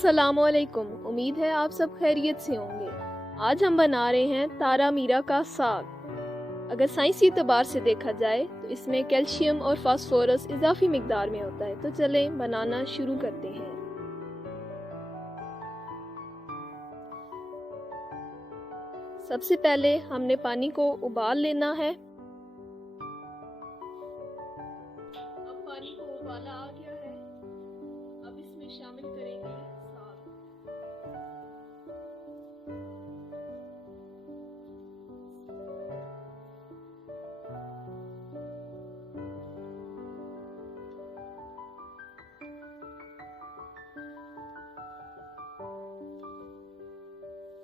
अस्सलामुअलैकुम। उम्मीद है आप सब खैरियत से होंगे। आज हम बना रहे हैं तारा मीरा का साग। अगर साइंसी एतबार से देखा जाए तो इसमें कैल्शियम और फास्फोरस इजाफी मिकदार में होता है। तो चलें बनाना शुरू करते हैं। सबसे पहले हमने पानी को उबाल लेना है। अब पानी को उबाला आ गया है। अब इसमें शामिल करेंगे साग।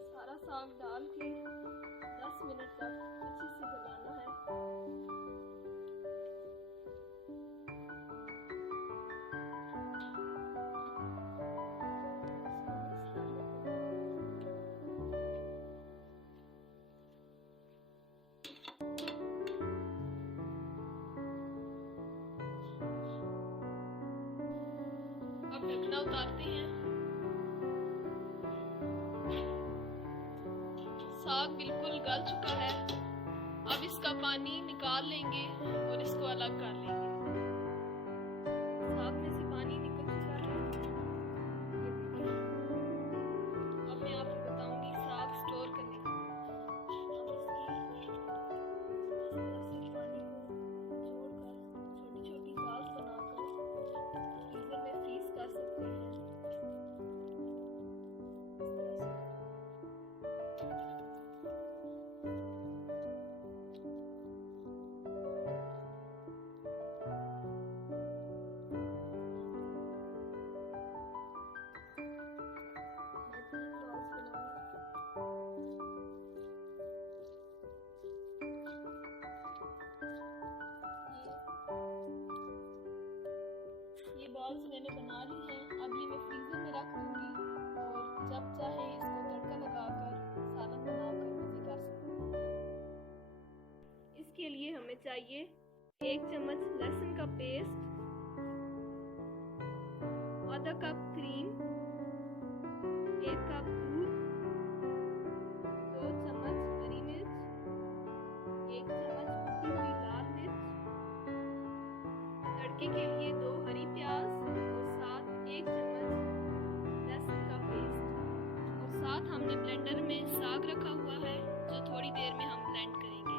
सारा साग डाल के 10 मिनट तक अच्छे से गलाना है। अब ढकना उतारते हैं। साग बिल्कुल गल चुका है। अब इसका पानी निकाल लेंगे और इसको अलग कर लेंगे। साग में से पानी निकल चुका है। ये देखिए। अब मैं आपको बताऊंगी साग स्टोर करने का। अब इसकी इस तरह से पानी को जोड़कर छोटी छोटी बॉल्स बनाकर फ्रीजर में फ्रीज कर सकते हैं। ये बॉल्स मैंने बना ली हैं। अब ये मैं फ्रीजर में रख दूंगी और जब चाहे इसको तड़का लगाकर सालन बनाकर मजे कर सकते हैं। इसके लिए हमें चाहिए 1 चम्मच लहसुन का पेस्ट, आधा कप क्रीम, 1 कप दूध, 2 चम्मच हरी मिर्च, 1 चम्मच कुटी हुई लाल मिर्च, तड़के के लिए 2 हरी प्याज और साथ 1 चम्मच लहसुन का पेस्ट। और साथ हमने ब्लेंडर में साग रखा हुआ है जो थोड़ी देर में हम ब्लेंड करेंगे।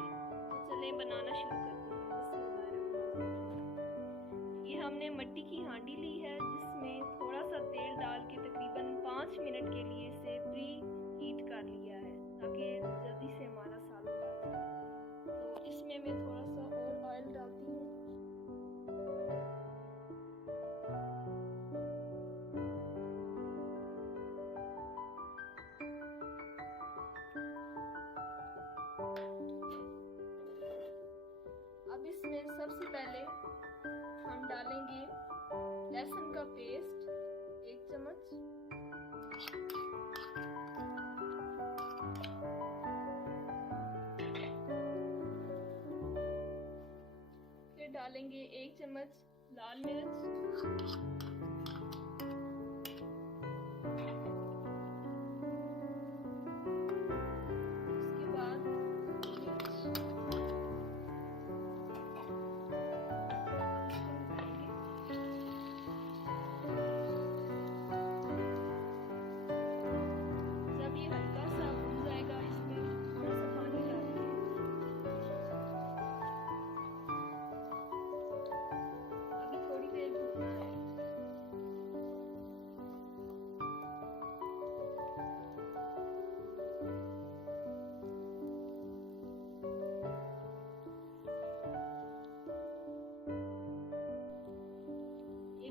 तो चलें बनाना शुरू करते हैं। बिस्मिल्लाहिर्रहमानिर्रहीम। ये हमने मिट्टी की हांडी ली है जिसमें थोड़ा सा तेल डाल के तकरीबन 5 मिनट के लिए इसे प्री हीट कर लिया है ताकि जल्दी से हमारा सालन बन जाए। तो इसमें मैं थोड़ा सा और ऑयल डालती हूँ। अब इसमें सबसे पहले हम डालेंगे लहसुन का पेस्ट 1 चम्मच, फिर डालेंगे 1 चम्मच लाल मिर्च,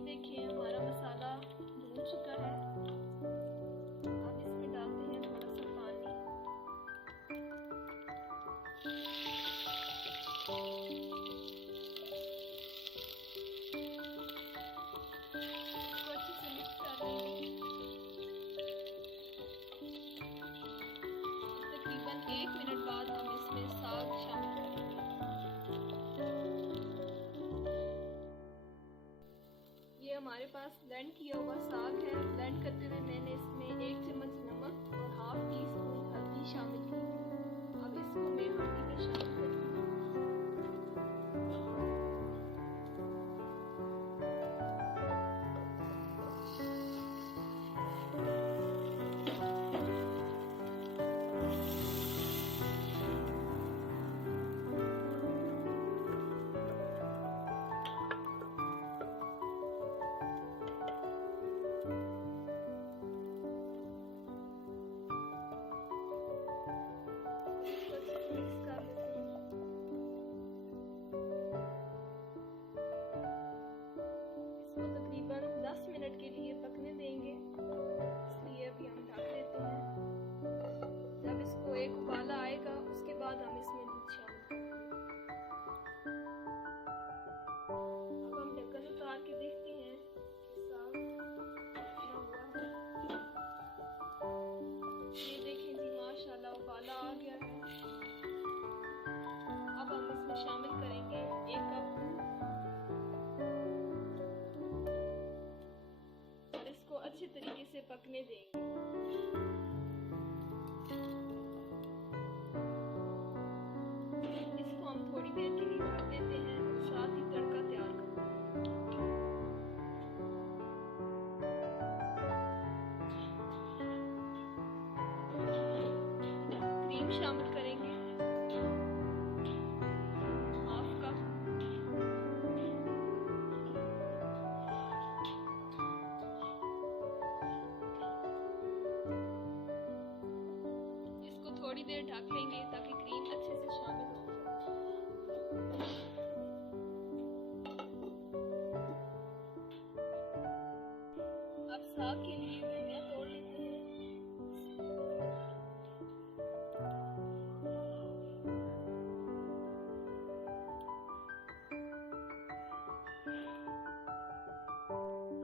देखिए हमारा मसाला भून चुका है। अब इसमें डालते हैं थोड़ा सा पानी। इसको अच्छे से मिक्स कर लेंगे। तकरीबन 1 मिनट बाद हम इसमें साग शामिल करेंगे। हमारे पास ब्लेंड किया हुआ साग है। ब्लेंड करते हुए मैंने इसमें 1 चम्मच नमक और हाफ टी स्पून हल्दी शामिल की। अब इसको मैं हांडी में शामिल करती हूँ। तकरीबन 10 मिनट के लिए पकने देंगे, इसलिए अभी हम ढक देते हैं। जब इसको एक उबाला आएगा उसके बाद हम इसमें दूध शामिल करेंगे। अब हम ढक्कन उतार के देखते हैं कि साग कितना हुआ है। ये देखें जी, माशाल्लाह उबाला आ गया है। अब हम इसमें शामिल करेंगे 1 कप दूध और इसको अच्छे तरीके से पकने देंगे। इसको हम थोड़ी देर के लिए ढक देते हैं और साथ ही तड़का तैयार करते हैं। क्रीम शामिल करेंगे, हाफ कप। इसको थोड़ी देर ढक लेंगे ताकि क्रीम अच्छे से शामिल हो जाए। अब साग के लिए धनिया तोड़ लेते हैं।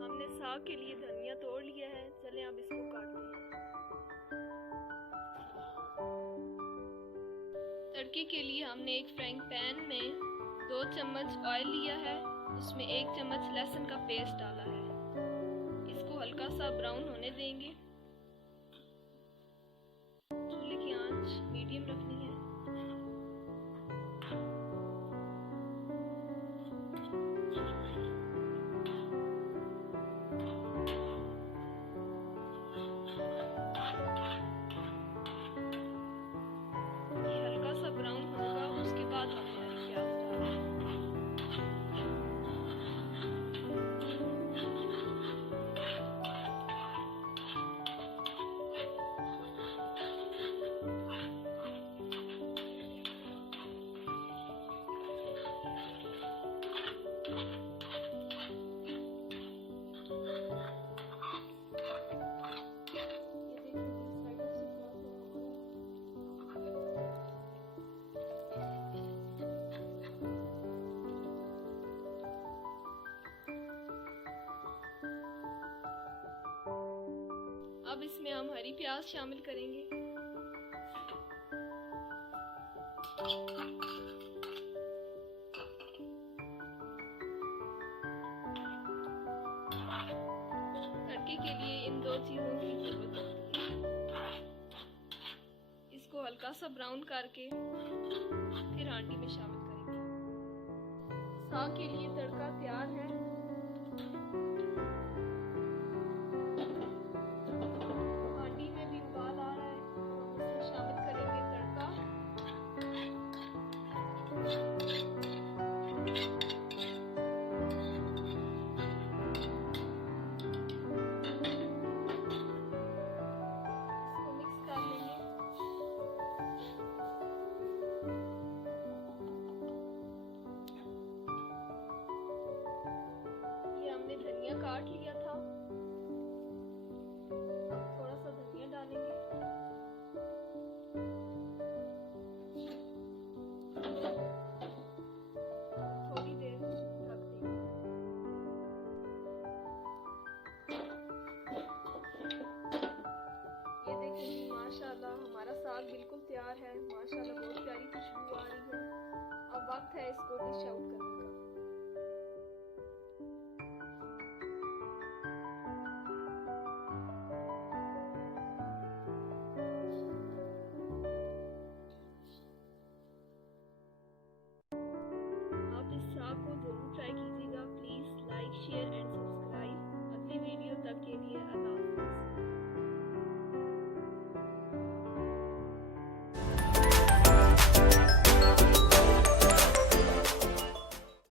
हमने साग के लिए धनिया तोड़ लिया है, चलें अब इसको काटते हैं। तड़के के लिए हमने एक फ्राइंग पैन में 2 चम्मच ऑयल लिया है, उसमें 1 चम्मच लहसुन का पेस्ट डाला है। इसको हल्का सा ब्राउन होने देंगे। चूल्हे की आंच मीडियम रखनी है। ये हल्का सा ब्राउन होगा, उसके बाद हमने हरी प्याज डालना है। अब इसमें हम हरी प्याज शामिल करेंगे। तड़के के लिए इन 2 चीजों की जरूरत होती है। इसको हल्का सा ब्राउन करके फिर हांडी में शामिल करेंगे। साग के लिए तड़का तैयार है। हांडी में भी उबाल आ रहा है, हम इसमें शामिल करेंगे तड़का। इसको मिक्स कर लेंगे। ये हमने धनिया काट लिया था, अब थोड़ा सा धनिया डालेंगे। थोड़ी देर ढक देंगे। ये देखिए जी, माशाल्लाह हमारा साग बिल्कुल तैयार है। माशाल्लाह बहुत प्यारी खुशबू आ रही है। अब वक्त है इसको डिश आउट करने का।